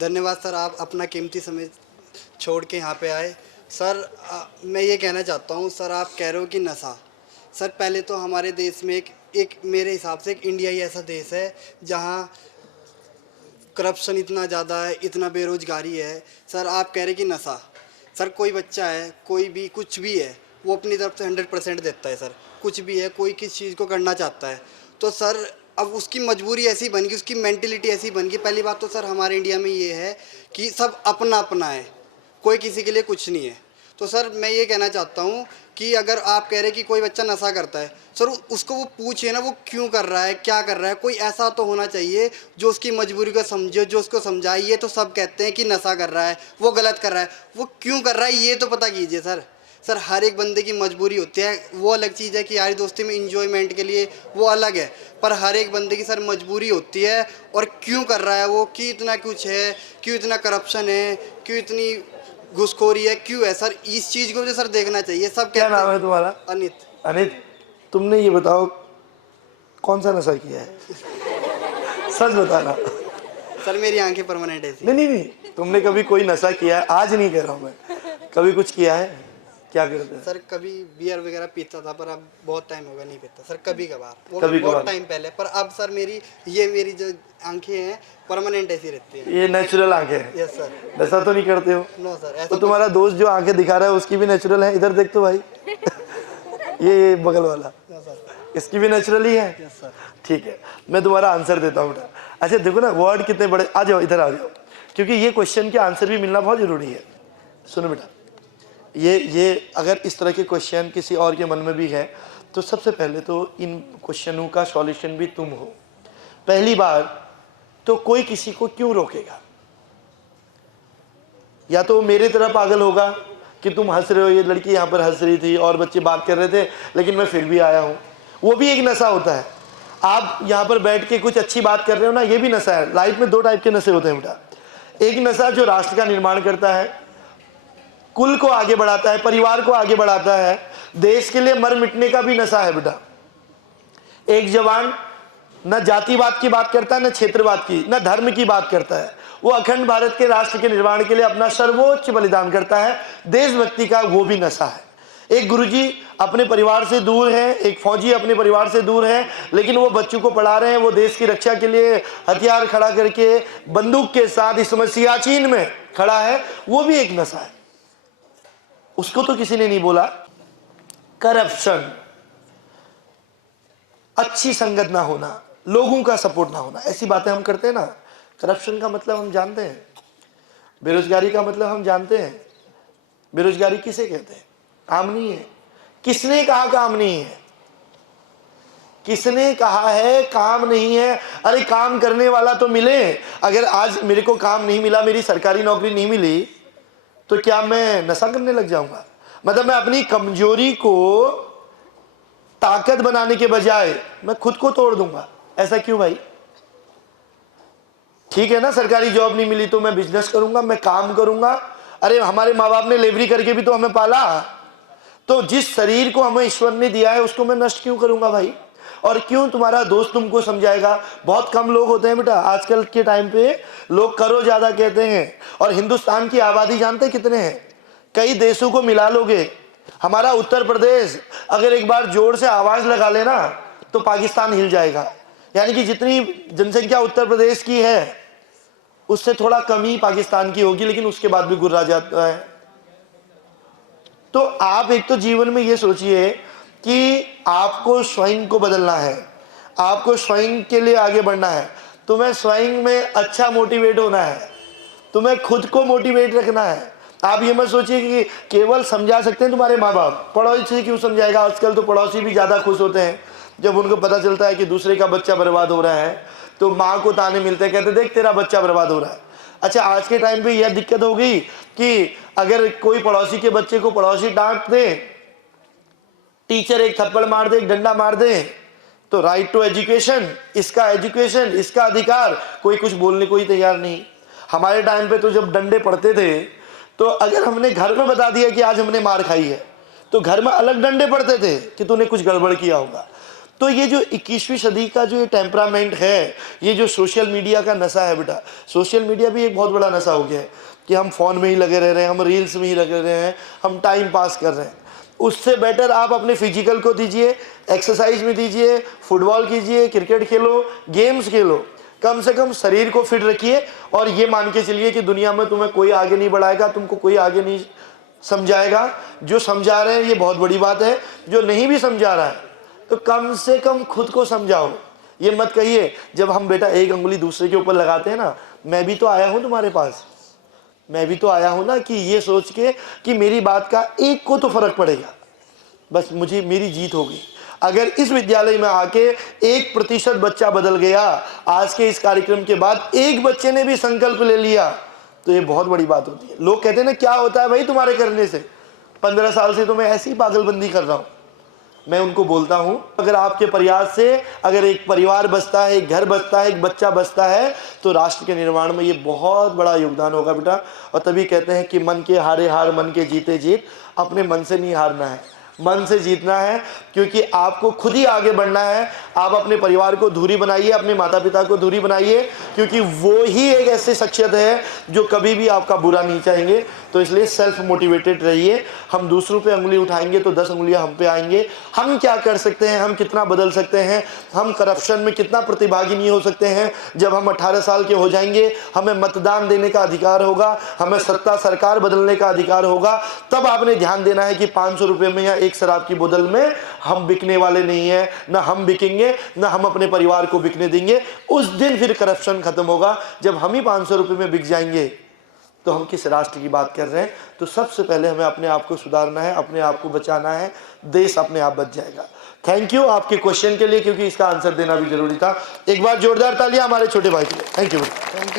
धन्यवाद सर, आप अपना कीमती समय छोड़ के यहाँ पे आए। सर मैं ये कहना चाहता हूँ सर, आप कह रहे हो कि नशा, सर पहले तो हमारे देश में एक मेरे हिसाब से एक इंडिया ही ऐसा देश है जहाँ करप्शन इतना ज़्यादा है, इतना बेरोजगारी है। सर आप कह रहे कि नशा, सर कोई बच्चा है, कोई भी कुछ भी है, वो अपनी तरफ से 100% देता है सर। कुछ भी है, कोई किस चीज़ को करना चाहता है तो सर अब उसकी मजबूरी ऐसी बन गई, उसकी मेंटेलिटी ऐसी बन गई। पहली बात तो सर हमारे इंडिया में ये है कि सब अपना अपना है, कोई किसी के लिए कुछ नहीं है। तो सर मैं ये कहना चाहता हूँ कि अगर आप कह रहे हैं कि कोई बच्चा नशा करता है, सर उसको वो पूछिए ना वो क्यों कर रहा है, क्या कर रहा है। कोई ऐसा तो होना चाहिए जो उसकी मजबूरी को समझे, जो उसको समझाए। ये तो सब कहते हैं कि नशा कर रहा है, वो गलत कर रहा है, वो क्यों कर रहा है ये तो पता कीजिए सर। सर हर एक बंदे की मजबूरी होती है, वो अलग चीज़ है कि यारी दोस्ती में इंजॉयमेंट के लिए वो अलग है, पर हर एक बंदे की सर मजबूरी होती है। और क्यों कर रहा है वो, कि इतना कुछ है, क्यों इतना करप्शन है, क्यों इतनी घुसखोरी है, क्यों है सर, इस चीज़ को मुझे सर देखना चाहिए। सब क्या नाम है तुम्हारा? अनित। अनित, तुमने ये बताओ कौन सा नशा किया है? सच बताना। सर मेरी आंखें परमानेंट ऐसी। नहीं नहीं नहीं, तुमने कभी कोई नशा किया है? आज नहीं कह रहा हूँ मैं, कभी कुछ किया है? क्या करते हैं? सर कभी बियर वगैरह पीता था, पर अब बहुत टाइम होगा नहीं पीता सर। कभी कभार, वो कभी बहुत कभार। टाइम पहले। पर अब सर मेरी जो आंखें हैं परमानेंट ऐसी रहती हैं। ये नेचुरल आंखें हैं? Yes sir. नशा तो नहीं करते हो? नो सर, ऐसा तो तुम्हारा दोस्त जो आंखें दिखा रहा है उसकी भी नेचुरल है? इधर देख तो भाई। ये बगल वाला, इसकी भी नेचुरल ही है? Yes sir. ठीक है, मैं तुम्हारा आंसर देता हूँ बेटा। अच्छा देखो ना, वर्ड कितने बड़े। आ जाओ इधर आ जाओ, क्योंकि ये क्वेश्चन के आंसर भी मिलना बहुत जरूरी है। सुनो बेटा, ये अगर इस तरह के क्वेश्चन किसी और के मन में भी है तो सबसे पहले तो इन क्वेश्चनों का सॉल्यूशन भी तुम हो। पहली बार तो कोई किसी को क्यों रोकेगा? या तो मेरे तरह पागल होगा कि तुम हंस रहे हो, ये लड़की यहाँ पर हंस रही थी और बच्चे बात कर रहे थे लेकिन मैं फिर भी आया हूँ, वो भी एक नशा होता है। आप यहाँ पर बैठ के कुछ अच्छी बात कर रहे हो ना, ये भी नशा है। लाइफ में दो टाइप के नशे होते हैं बेटा। एक नशा जो राष्ट्र का निर्माण करता है, कुल को आगे बढ़ाता है, परिवार को आगे बढ़ाता है, देश के लिए मर मिटने का भी नशा है बेटा। एक जवान न जातिवाद की बात करता है, न क्षेत्रवाद की, न धर्म की बात करता है। वो अखंड भारत के राष्ट्र के निर्माण के लिए अपना सर्वोच्च बलिदान करता है। देशभक्ति का वो भी नशा है। एक गुरुजी अपने परिवार से दूर है, एक फौजी अपने परिवार से दूर है, लेकिन वो बच्चों को पढ़ा रहे हैं, वो देश की रक्षा के लिए हथियार खड़ा करके बंदूक के साथ इस समय सियाचिन में खड़ा है, वो भी एक नशा है। उसको तो किसी ने नहीं बोला। करप्शन, अच्छी संगत ना होना, लोगों का सपोर्ट ना होना, ऐसी बातें हम करते हैं ना। करप्शन का मतलब हम जानते हैं, बेरोजगारी का मतलब हम जानते हैं। बेरोजगारी किसे कहते हैं? काम नहीं है। किसने कहा काम नहीं है? किसने कहा है काम नहीं है? अरे काम करने वाला तो मिले। अगर आज मेरे को काम नहीं मिला, मेरी सरकारी नौकरी नहीं मिली, तो क्या मैं नशा करने लग जाऊंगा? मतलब मैं अपनी कमजोरी को ताकत बनाने के बजाय मैं खुद को तोड़ दूंगा। ऐसा क्यों भाई? ठीक है ना, सरकारी जॉब नहीं मिली तो मैं बिजनेस करूंगा, मैं काम करूंगा। अरे हमारे माँ बाप ने लेबरी करके भी तो हमें पाला, तो जिस शरीर को हमें ईश्वर ने दिया है उसको मैं नष्ट क्यों करूंगा भाई? और क्यों तुम्हारा दोस्त तुमको समझाएगा? बहुत कम लोग होते हैं बेटा आजकल के टाइम पे। लोग करो ज्यादा कहते हैं। और हिंदुस्तान की आबादी जानते कितने हैं? कई देशों को मिला लोगे। हमारा उत्तर प्रदेश अगर एक बार जोर से आवाज लगा लेना तो पाकिस्तान हिल जाएगा। यानी कि जितनी जनसंख्या उत्तर प्रदेश की है उससे थोड़ा कम ही पाकिस्तान की होगी, लेकिन उसके बाद भी गुर्रा जाता है। तो आप एक तो जीवन में ये सोचिए कि आपको स्वयं को बदलना है, आपको स्वयं के लिए आगे बढ़ना है, तुम्हें स्वयं में अच्छा मोटिवेट होना है, तुम्हें खुद को मोटिवेट रखना है। आप ये मत सोचिए कि केवल समझा सकते हैं तुम्हारे माँ बाप, पड़ोसी क्यों समझाएगा? आजकल तो पड़ोसी भी ज्यादा खुश होते हैं जब उनको पता चलता है कि दूसरे का बच्चा बर्बाद हो रहा है, तो माँ को ताने मिलते हैं, कहते देख तेरा बच्चा बर्बाद हो रहा है। अच्छा आज के टाइम पे यह दिक्कत हो गई कि अगर कोई पड़ोसी के बच्चे को पड़ोसी डांट दे, टीचर एक थप्पड़ मार दे, एक डंडा मार दे, तो राइट टू एजुकेशन, इसका इसका अधिकार, कोई कुछ बोलने को ही तैयार नहीं। हमारे टाइम पे तो जब डंडे पड़ते थे तो अगर हमने घर में बता दिया कि आज हमने मार खाई है तो घर में अलग डंडे पड़ते थे कि तूने कुछ गड़बड़ किया होगा। तो ये जो 21वीं सदी का जो ये टेम्परामेंट है, ये जो सोशल मीडिया का नशा है बेटा, सोशल मीडिया भी एक बहुत बड़ा नशा हो गया है कि हम फ़ोन में ही लगे रह रहे हैं, हम रील्स में ही लगे रहे हैं, हम टाइम पास कर रहे हैं। उससे बेटर आप अपने फिजिकल को दीजिए, एक्सरसाइज में दीजिए, फुटबॉल कीजिए, क्रिकेट खेलो, गेम्स खेलो, कम से कम शरीर को फिट रखिए और ये मान के चलिए कि दुनिया में तुम्हें कोई आगे नहीं बढ़ाएगा, तुमको कोई आगे नहीं समझाएगा। जो समझा रहे हैं ये बहुत बड़ी बात है, जो नहीं भी समझा रहा है तो कम से कम खुद को समझाओ। ये मत कहिए जब हम बेटा एक अंगुली दूसरे के ऊपर लगाते हैं ना, मैं भी तो आया हूँ तुम्हारे पास, मैं भी तो आया हूँ ना, कि ये सोच के कि मेरी बात का एक को तो फर्क पड़ेगा, बस मुझे मेरी जीत होगी। अगर इस विद्यालय में आके 1% बच्चा बदल गया, आज के इस कार्यक्रम के बाद एक बच्चे ने भी संकल्प ले लिया, तो ये बहुत बड़ी बात होती है। लोग कहते हैं ना क्या होता है भाई तुम्हारे करने से, 15 साल से तो मैं ऐसी पागलबंदी कर रहा हूँ। मैं उनको बोलता हूं अगर आपके प्रयास से अगर एक परिवार बचता है, एक घर बचता है, एक बच्चा बचता है, तो राष्ट्र के निर्माण में ये बहुत बड़ा योगदान होगा बेटा। और तभी कहते हैं कि मन के हारे हार, मन के जीते जीत। अपने मन से नहीं हारना है, मन से जीतना है, क्योंकि आपको खुद ही आगे बढ़ना है। आप अपने परिवार को धुरी बनाइए, अपने माता पिता को धुरी बनाइए, क्योंकि वो ही एक ऐसी शख्सियत है जो कभी भी आपका बुरा नहीं चाहेंगे। तो इसलिए सेल्फ मोटिवेटेड रहिए। हम दूसरों पे उंगली उठाएंगे तो 10 उंगलियां हम पे आएंगे। हम क्या कर सकते हैं, हम कितना बदल सकते हैं, हम करप्शन में कितना प्रतिभागी नहीं हो सकते हैं। जब हम 18 साल के हो जाएंगे, हमें मतदान देने का अधिकार होगा, हमें सत्ता सरकार बदलने का अधिकार होगा, तब आपने ध्यान देना है कि 500 रुपये में या एक शराब की बोतल में हम बिकने वाले नहीं है, ना हम बिकेंगे, ना हम अपने परिवार को बिकने देंगे। उस दिन फिर करप्शन खत्म होगा। जब हम ही 500 रुपये में बिक जाएंगे तो हम किस राष्ट्र की बात कर रहे हैं। तो सबसे पहले हमें अपने आप को सुधारना है, अपने आप को बचाना है, देश अपने आप बच जाएगा। थैंक यू आपके क्वेश्चन के लिए, क्योंकि इसका आंसर देना भी जरूरी था। एक बार जोरदार तालियां हमारे छोटे भाई के लिए। Thank you.